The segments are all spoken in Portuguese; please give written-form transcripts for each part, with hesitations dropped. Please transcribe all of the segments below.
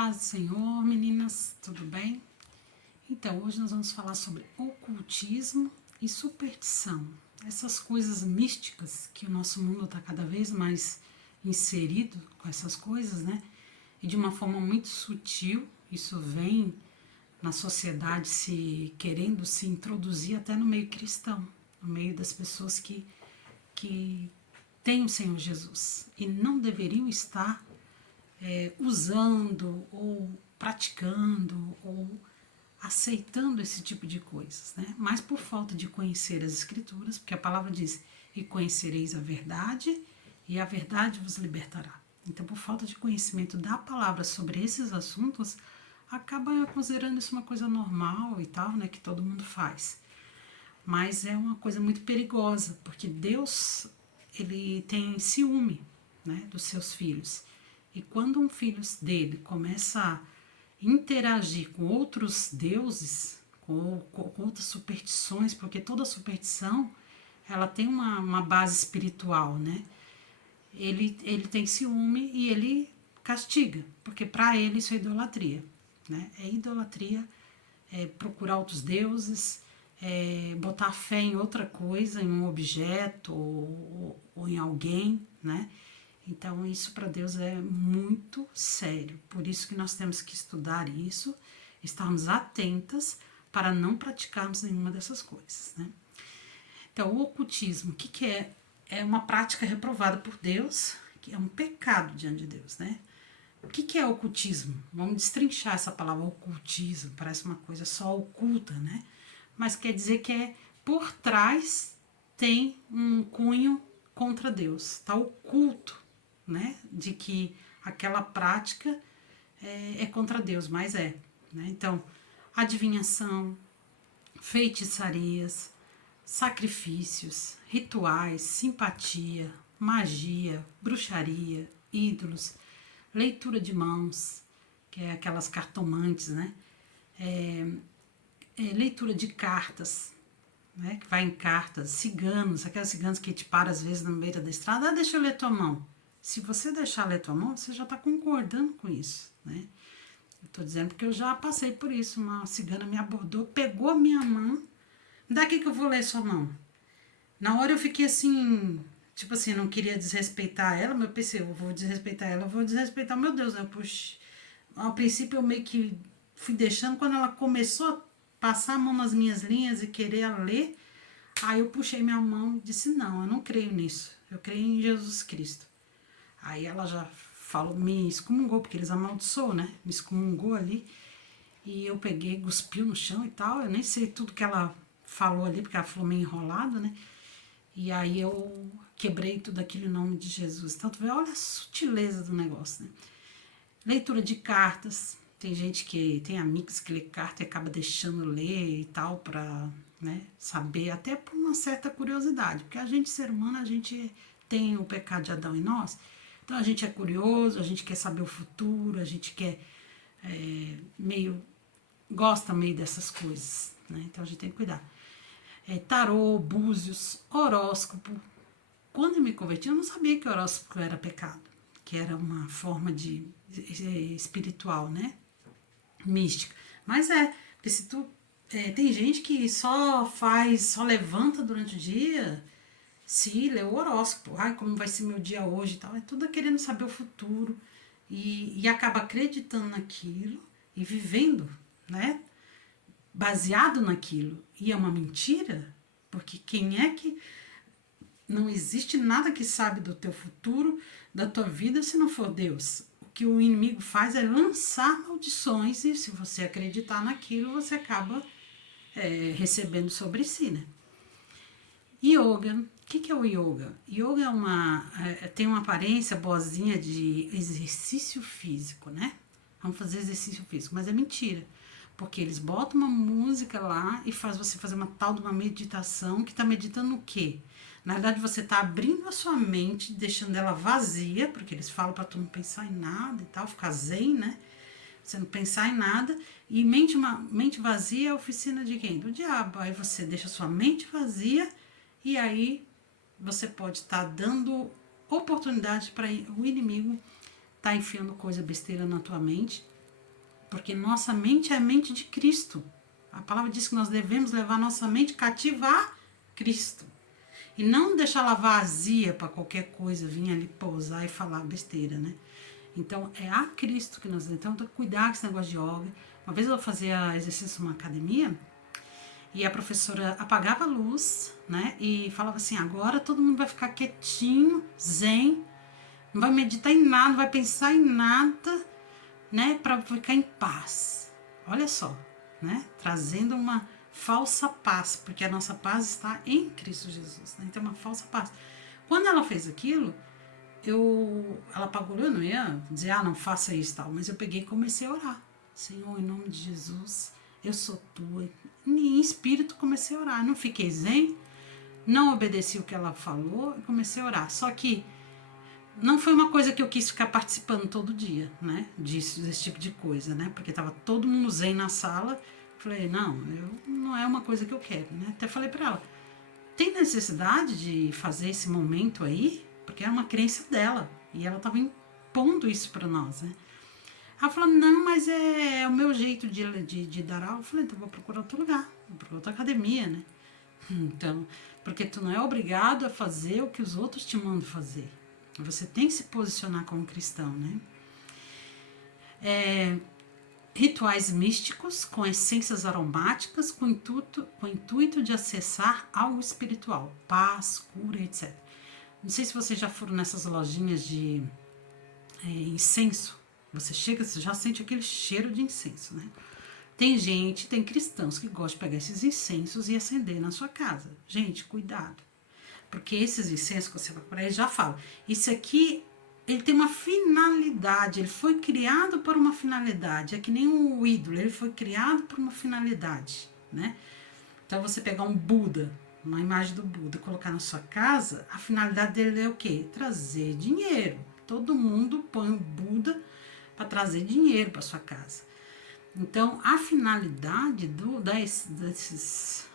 paz do Senhor, meninas, tudo bem? Então, hoje nós vamos falar sobre ocultismo e superstição. Essas coisas místicas que o nosso mundo está cada vez mais inserido com essas coisas, né? E de uma forma muito sutil, isso vem na sociedade querendo se introduzir até no meio cristão, no meio das pessoas que têm o Senhor Jesus e não deveriam estar usando ou praticando ou aceitando esse tipo de coisas, né? Mas por falta de conhecer as Escrituras, porque a palavra diz: e conhecereis a verdade, e a verdade vos libertará. Então, por falta de conhecimento da palavra sobre esses assuntos, acaba considerando isso uma coisa normal e tal, né? Que todo mundo faz. Mas é uma coisa muito perigosa, porque Deus, ele tem ciúme, né, dos seus filhos. E quando um filho dele começa a interagir com outros deuses, com outras superstições, porque toda superstição ela tem uma base espiritual, né? Ele tem ciúme e ele castiga, porque para ele isso é idolatria, né? É idolatria, é procurar outros deuses, botar fé em outra coisa, em um objeto ou em alguém, né? Então isso para Deus é muito sério, por isso que nós temos que estudar isso, estarmos atentas para não praticarmos nenhuma dessas coisas, né? Então o ocultismo, o que é? É uma prática reprovada por Deus, que é um pecado diante de Deus, né? O que é ocultismo? Vamos destrinchar essa palavra ocultismo, parece uma coisa só oculta, né? Mas quer dizer que por trás tem um cunho contra Deus, está oculto, né? De que aquela prática é contra Deus, mas é, né? Então, adivinhação, feitiçarias, sacrifícios, rituais, simpatia, magia, bruxaria, ídolos, leitura de mãos, que é aquelas cartomantes, né? Leitura de cartas, né? Que vai em cartas, ciganos, aquelas ciganas que te param às vezes na beira da estrada, deixa eu ler tua mão. Se você deixar ler tua mão, você já está concordando com isso, né? Eu estou dizendo porque eu já passei por isso, uma cigana me abordou, pegou a minha mão, daqui que eu vou ler sua mão. Na hora eu fiquei assim, tipo assim, não queria desrespeitar ela, mas eu pensei, eu vou desrespeitar ela, eu vou desrespeitar, meu Deus, né? Puxa, ao princípio eu meio que fui deixando, quando ela começou a passar a mão nas minhas linhas e querer ler, aí eu puxei minha mão e disse, não, eu não creio nisso, eu creio em Jesus Cristo. Aí ela já falou, me excomungou, porque eles amaldiçoam, né? Me excomungou ali, e eu peguei, cuspiu no chão e tal, eu nem sei tudo que ela falou ali, porque ela falou meio enrolado, né? E aí eu quebrei tudo aquilo em nome de Jesus. Então, tu vê, olha a sutileza do negócio, né? Leitura de cartas. Tem gente que tem amigos que lê carta e acaba deixando ler e tal para, né, saber, até por uma certa curiosidade. Porque a gente, ser humano, a gente tem o pecado de Adão em nós. Então a gente é curioso, a gente quer saber o futuro, a gente quer gosta meio dessas coisas, né? Então a gente tem que cuidar. Tarô, búzios, horóscopo. Quando eu me converti, eu não sabia que o horóscopo era pecado, que era uma forma de espiritual, né? Mística. Mas porque se tu tem gente que só levanta durante o dia se lê o horóscopo. Ai, como vai ser meu dia hoje e tal. É tudo querendo saber o futuro e acaba acreditando naquilo e vivendo, né? Baseado naquilo. E é uma mentira, porque quem é que... Não existe nada que sabe do teu futuro, da tua vida, se não for Deus. O que o inimigo faz é lançar maldições e se você acreditar naquilo, você acaba recebendo sobre si, né? Yoga. O que é o yoga? Yoga tem uma aparência boazinha de exercício físico, né? Vamos fazer exercício físico, mas é mentira. Porque eles botam uma música lá e faz você fazer uma tal de uma meditação que está meditando o quê? Na verdade, você está abrindo a sua mente, deixando ela vazia, porque eles falam para tu não pensar em nada e tal, ficar zen, né? Você não pensar em nada. E mente vazia é a oficina de quem? Do diabo. Aí você deixa a sua mente vazia e aí você pode estar dando oportunidade para o inimigo estar enfiando coisa besteira na tua mente porque nossa mente é a mente de Cristo. A palavra diz que nós devemos levar nossa mente cativa a Cristo. E não deixar ela vazia para qualquer coisa vir ali pousar e falar besteira, né? Então, é a Cristo que nós... Então, cuidar com esse negócio de yoga. Uma vez eu fazia exercício numa academia e a professora apagava a luz, né? E falava assim, agora todo mundo vai ficar quietinho, zen, não vai meditar em nada, não vai pensar em nada, né? Para ficar em paz. Olha só, né? Trazendo uma falsa paz, porque a nossa paz está em Cristo Jesus, né? Então, uma falsa paz. Quando ela fez aquilo, ela apagou, eu não ia dizer, não faça isso e tal, mas eu peguei e comecei a orar. Senhor, em nome de Jesus, eu sou tua. Em espírito comecei a orar, não fiquei zen, não obedeci o que ela falou e comecei a orar. Só que não foi uma coisa que eu quis ficar participando todo dia, né, desse tipo de coisa, né, porque tava todo mundo zen na sala. Falei, não é uma coisa que eu quero, né, até falei pra ela, tem necessidade de fazer esse momento aí? Porque era uma crença dela e ela estava impondo isso para nós, né? Ela falou, não, mas é o meu jeito de dar aula. Eu falei, então vou procurar outro lugar, vou procurar outra academia, né? Então, porque tu não é obrigado a fazer o que os outros te mandam fazer. Você tem que se posicionar como cristão, né? Rituais místicos com essências aromáticas com o intuito de acessar algo espiritual, paz, cura, etc. Não sei se vocês já foram nessas lojinhas de incenso. Você chega, você já sente aquele cheiro de incenso, né? Tem cristãos que gostam de pegar esses incensos e acender na sua casa. Gente, cuidado. Porque esses incensos que você vai por aí já fala. Isso aqui, ele tem uma finalidade. Ele foi criado por uma finalidade. É que nem um ídolo. Ele foi criado por uma finalidade, né? Então, você pegar um Buda, uma imagem do Buda, colocar na sua casa, a finalidade dele é o quê? Trazer dinheiro. Todo mundo põe um Buda para trazer dinheiro para sua casa. Então, a finalidade desses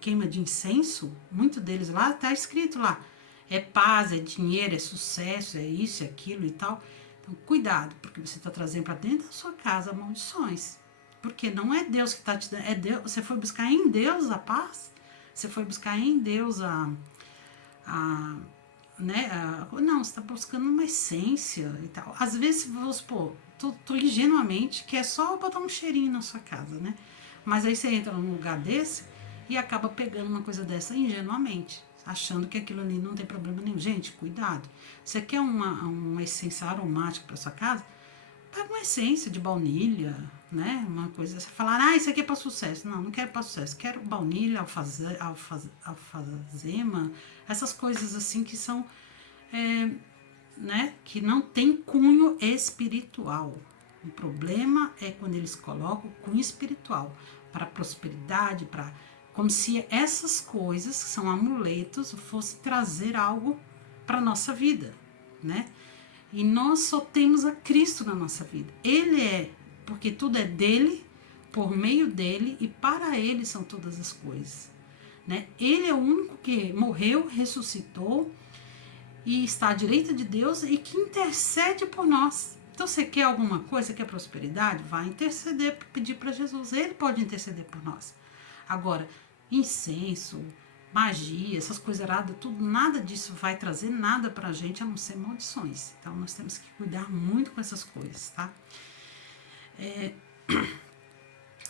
queima de incenso, muito deles lá está escrito lá, é paz, é dinheiro, é sucesso, é isso, é aquilo e tal. Então, cuidado, porque você está trazendo para dentro da sua casa maldições. Porque não é Deus que está te dando, é Deus. Você foi buscar em Deus a paz, você foi buscar em Deus não, você está buscando uma essência e tal. Às vezes, vamos supor, tu ingenuamente quer só botar um cheirinho na sua casa, né? Mas aí você entra num lugar desse e acaba pegando uma coisa dessa ingenuamente, achando que aquilo ali não tem problema nenhum. Gente, cuidado. Você quer uma essência aromática para sua casa? Pega uma essência de baunilha, né? Uma coisa. Você fala, isso aqui é para sucesso. Não, não quero para sucesso. Quero baunilha, alfazema, essas coisas assim que são, né? Que não tem cunho espiritual. O problema é quando eles colocam o cunho espiritual para prosperidade, para como se essas coisas, que são amuletos, fossem trazer algo para nossa vida, né? E nós só temos a Cristo na nossa vida. Ele é, porque tudo é dele, por meio dele e para ele são todas as coisas, né? Ele é o único que morreu, ressuscitou e está à direita de Deus e que intercede por nós. Então, você quer alguma coisa, você quer prosperidade? Vai interceder, pedir para Jesus. Ele pode interceder por nós. Agora, incenso, magia, essas coisas erradas, tudo, nada disso vai trazer nada pra gente a não ser maldições. Então, nós temos que cuidar muito com essas coisas, tá?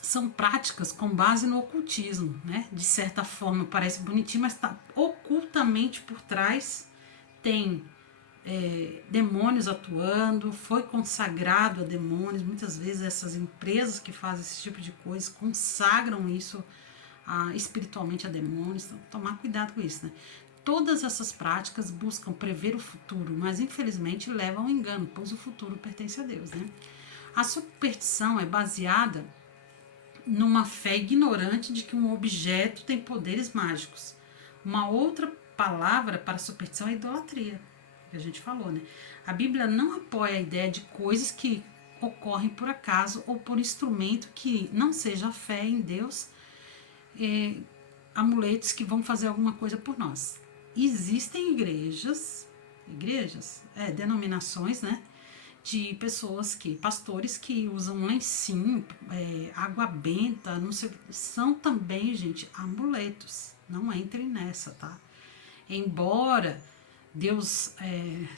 São práticas com base no ocultismo, né? De certa forma parece bonitinho, mas tá ocultamente por trás. Tem demônios atuando, foi consagrado a demônios. Muitas vezes essas empresas que fazem esse tipo de coisa consagram isso espiritualmente a demônios. Então, tomar cuidado com isso, né? Todas essas práticas buscam prever o futuro, mas infelizmente levam ao engano, pois o futuro pertence a Deus, né? A superstição é baseada numa fé ignorante de que um objeto tem poderes mágicos. Uma outra palavra para superstição é idolatria, que a gente falou, né? A Bíblia não apoia a ideia de coisas que ocorrem por acaso ou por instrumento que não seja a fé em Deus, amuletos que vão fazer alguma coisa por nós. Existem denominações, né, de pessoas pastores que usam lencinho, água benta, não sei, são também, gente, amuletos. Não entrem nessa, tá? Embora Deus,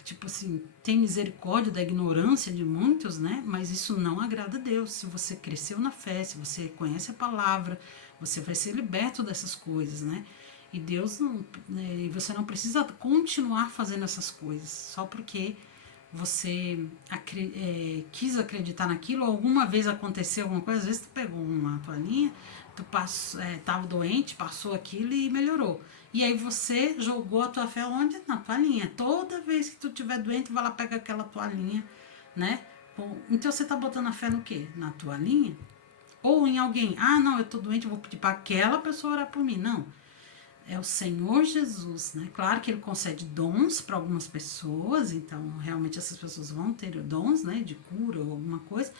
tipo assim, tem misericórdia da ignorância de muitos, né? Mas isso não agrada a Deus. Se você cresceu na fé, se você conhece a palavra, você vai ser liberto dessas coisas, né? E Deus não, você não precisa continuar fazendo essas coisas só porque você quis acreditar naquilo, alguma vez aconteceu alguma coisa, às vezes tu pegou uma toalhinha, tu tava doente, passou aquilo e melhorou. E aí você jogou a tua fé onde? Na toalhinha. Toda vez que tu estiver doente, vai lá pegar aquela toalhinha, né? Então você tá botando a fé no quê? Na toalhinha? Ou em alguém? Ah, não, eu tô doente, eu vou pedir para aquela pessoa orar por mim. Não. É o Senhor Jesus, né? Claro que ele concede dons para algumas pessoas, então realmente essas pessoas vão ter dons, né, de cura ou alguma coisa,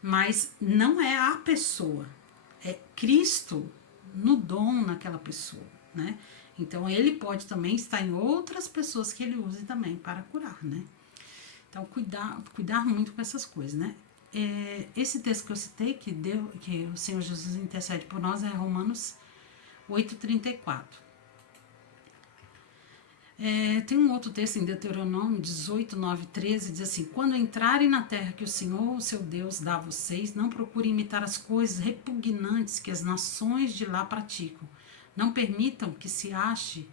mas não é a pessoa, é Cristo no dom naquela pessoa, né? Então ele pode também estar em outras pessoas que ele use também para curar, né? Então cuidar muito com essas coisas, né? Esse texto que eu citei, que o Senhor Jesus intercede por nós, é Romanos 8:34. Tem um outro texto em Deuteronômio 18, 9, 13, diz assim: quando entrarem na terra que o Senhor, o seu Deus, dá a vocês, não procurem imitar as coisas repugnantes que as nações de lá praticam. Não permitam que ache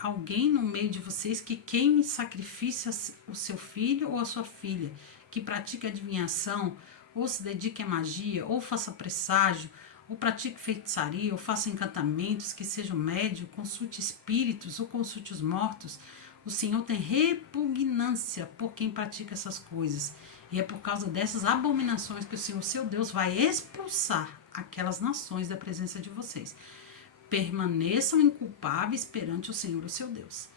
alguém no meio de vocês que queime e sacrifício o seu filho ou a sua filha, que pratique adivinhação, ou se dedique à magia, ou faça presságio, ou pratique feitiçaria, ou faça encantamentos, que seja médio, consulte espíritos, ou consulte os mortos. O Senhor tem repugnância por quem pratica essas coisas. E é por causa dessas abominações que o Senhor, seu Deus, vai expulsar aquelas nações da presença de vocês. Permaneçam inculpáveis perante o Senhor, o seu Deus.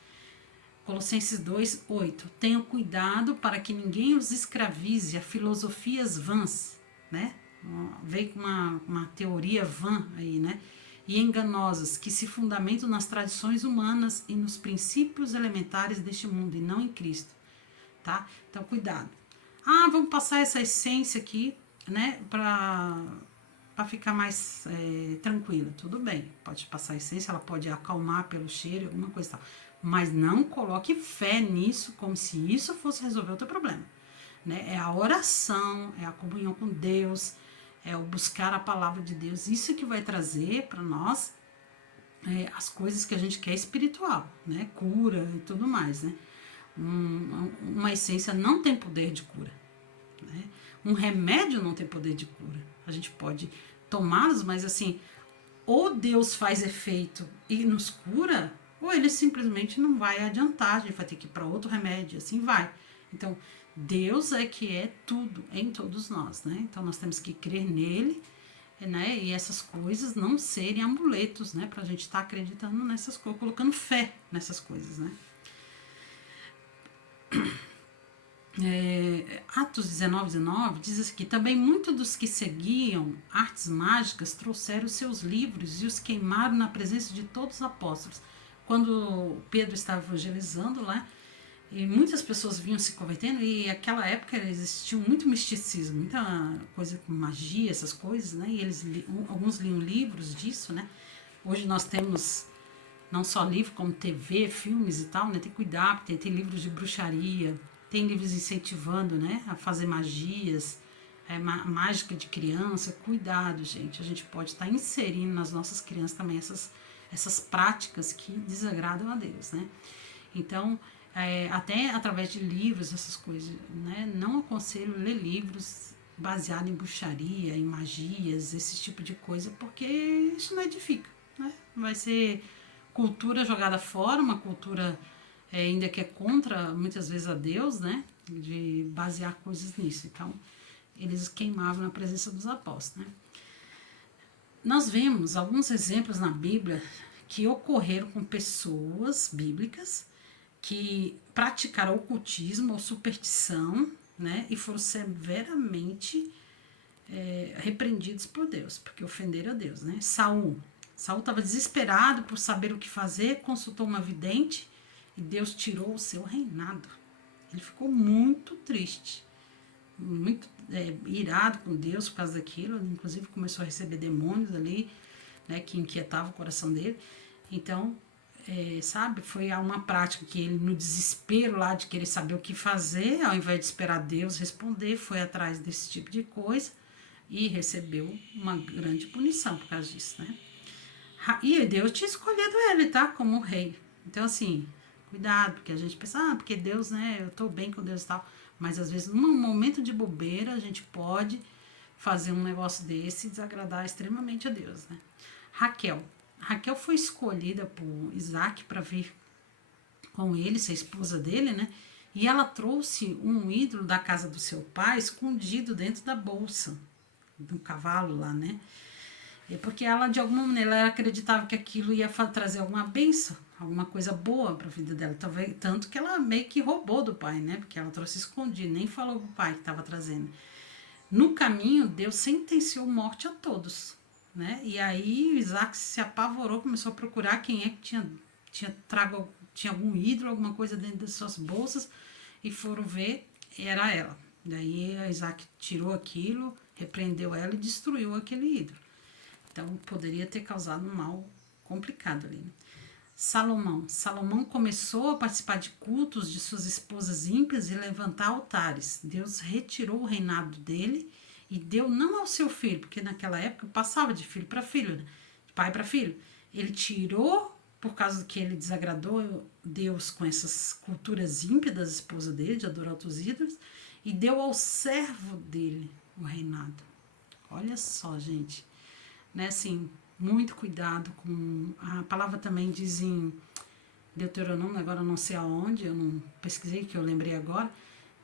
Colossenses 2:8. Tenham cuidado para que ninguém os escravize a filosofias vãs, né? Veio com uma teoria vã aí, né? E enganosas, que se fundamentam nas tradições humanas e nos princípios elementares deste mundo, e não em Cristo, tá? Então, cuidado. Ah, vamos passar essa essência aqui, né? Para ficar mais tranquila. Tudo bem, pode passar a essência, ela pode acalmar pelo cheiro, alguma coisa e tal. Mas não coloque fé nisso como se isso fosse resolver o teu problema. Né? É a oração, é a comunhão com Deus, é o buscar a palavra de Deus. Isso que vai trazer para nós as coisas que a gente quer espiritual, né? Cura e tudo mais. Né? Uma essência não tem poder de cura. Né? Um remédio não tem poder de cura. A gente pode tomá-los, mas assim, ou Deus faz efeito e nos cura, ou ele simplesmente não vai adiantar, a gente vai ter que ir para outro remédio, assim vai. Então, Deus é que é tudo em todos nós, né? Então, nós temos que crer nele, né? E essas coisas não serem amuletos, né? Para a gente estar acreditando nessas coisas, colocando fé nessas coisas, né? Atos 19:19 diz que também muitos dos que seguiam artes mágicas trouxeram seus livros e os queimaram na presença de todos os apóstolos. Quando Pedro estava evangelizando lá, e muitas pessoas vinham se convertendo, e naquela época existia muito misticismo, muita coisa com magia, essas coisas, né? E alguns liam livros disso, né? Hoje nós temos não só livro, como TV, filmes e tal, né? Tem que cuidar, porque tem livros de bruxaria, tem livros incentivando, né, a fazer magias, mágica de criança. Cuidado, gente. A gente pode estar inserindo nas nossas crianças também essas práticas que desagradam a Deus, né? Então, até através de livros, essas coisas, né? Não aconselho ler livros baseados em bruxaria, em magias, esse tipo de coisa, porque isso não edifica, né? Vai ser cultura jogada fora, uma cultura ainda que é contra muitas vezes a Deus, né? De basear coisas nisso. Então, eles queimavam na presença dos apóstolos, né? Nós vemos alguns exemplos na Bíblia que ocorreram com pessoas bíblicas que praticaram ocultismo ou superstição, né? E foram severamente repreendidos por Deus, porque ofenderam a Deus, né? Saul estava desesperado por saber o que fazer, consultou uma vidente e Deus tirou o seu reinado. Ele ficou muito triste, muito irado com Deus por causa daquilo, inclusive começou a receber demônios ali, né, que inquietava o coração dele. Então, sabe, foi uma prática que ele, no desespero lá de querer saber o que fazer, ao invés de esperar Deus responder, foi atrás desse tipo de coisa e recebeu uma grande punição por causa disso, né? E Deus tinha escolhido ele, tá, como rei. Então, assim, cuidado, porque a gente pensa, porque Deus, né, eu tô bem com Deus e tal, mas às vezes, num momento de bobeira, a gente pode fazer um negócio desse e desagradar extremamente a Deus, né? Raquel foi escolhida por Isaac para vir com ele, ser esposa dele, né? E ela trouxe um ídolo da casa do seu pai escondido dentro da bolsa do cavalo lá, né? Porque ela, de alguma maneira, ela acreditava que aquilo ia trazer alguma bênção, alguma coisa boa para a vida dela. Talvez, tanto que ela meio que roubou do pai, né? Porque ela trouxe escondido, nem falou pro pai que estava trazendo. No caminho, Deus sentenciou morte a todos, né? E aí Isaac se apavorou, começou a procurar quem é que tinha algum ídolo, alguma coisa dentro das suas bolsas, e foram ver, era ela. Daí Isaac tirou aquilo, repreendeu ela e destruiu aquele ídolo. Então poderia ter causado um mal complicado ali, né? Salomão começou a participar de cultos de suas esposas ímpias e levantar altares. Deus retirou o reinado dele e deu não ao seu filho, porque naquela época passava de filho para filho, né? De pai para filho. Ele tirou por causa que ele desagradou Deus com essas culturas ímpias das esposas dele, de adorar outros ídolos, e deu ao servo dele o reinado. Olha só, gente, né, assim, muito cuidado com... A palavra também diz em Deuteronômio, agora não sei aonde, eu não pesquisei, que eu lembrei agora,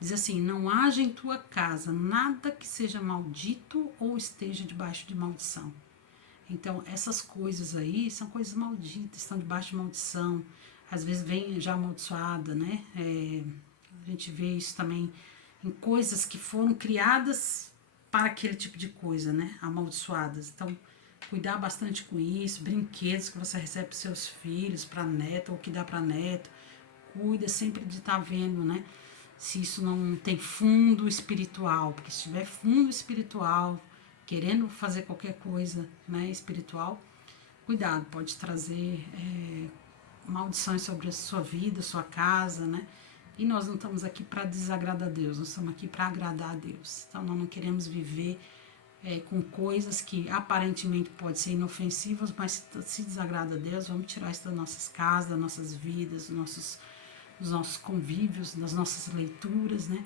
diz assim, não haja em tua casa nada que seja maldito ou esteja debaixo de maldição. Então, essas coisas aí são coisas malditas, estão debaixo de maldição, às vezes vem já amaldiçoada, né? A gente vê isso também em coisas que foram criadas para aquele tipo de coisa, né? Amaldiçoadas. Então, cuidar bastante com isso, brinquedos que você recebe para seus filhos, para neto, ou que dá para neto, cuida sempre de estar vendo, né? Se isso não tem fundo espiritual, porque se tiver fundo espiritual, querendo fazer qualquer coisa, né, espiritual, cuidado, pode trazer maldições sobre a sua vida, sua casa, né? E nós não estamos aqui para desagradar a Deus, nós estamos aqui para agradar a Deus. Então nós não queremos viver com coisas que aparentemente podem ser inofensivas, mas se desagrada a Deus, vamos tirar isso das nossas casas, das nossas vidas, dos nossos convívios, das nossas leituras, né?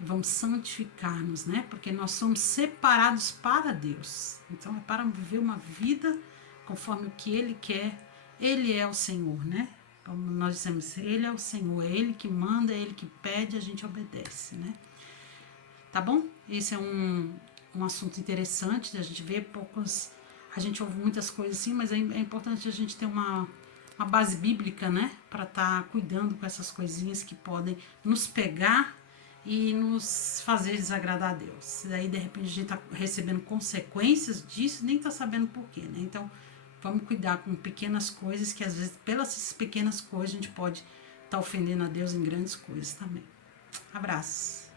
E vamos santificar-nos, né? Porque nós somos separados para Deus. Então é para viver uma vida conforme o que Ele quer. Ele é o Senhor, né? Como nós dissemos, Ele é o Senhor, é Ele que manda, é Ele que pede, a gente obedece, né? Tá bom? Esse é um assunto interessante, a gente vê poucos, a gente ouve muitas coisas assim, mas é importante a gente ter uma base bíblica, né, para estar cuidando com essas coisinhas que podem nos pegar e nos fazer desagradar a Deus. E daí, de repente, a gente está recebendo consequências disso e nem está sabendo por quê, né? Então, vamos cuidar com pequenas coisas que, às vezes, pelas pequenas coisas, a gente pode estar ofendendo a Deus em grandes coisas também. Abraços.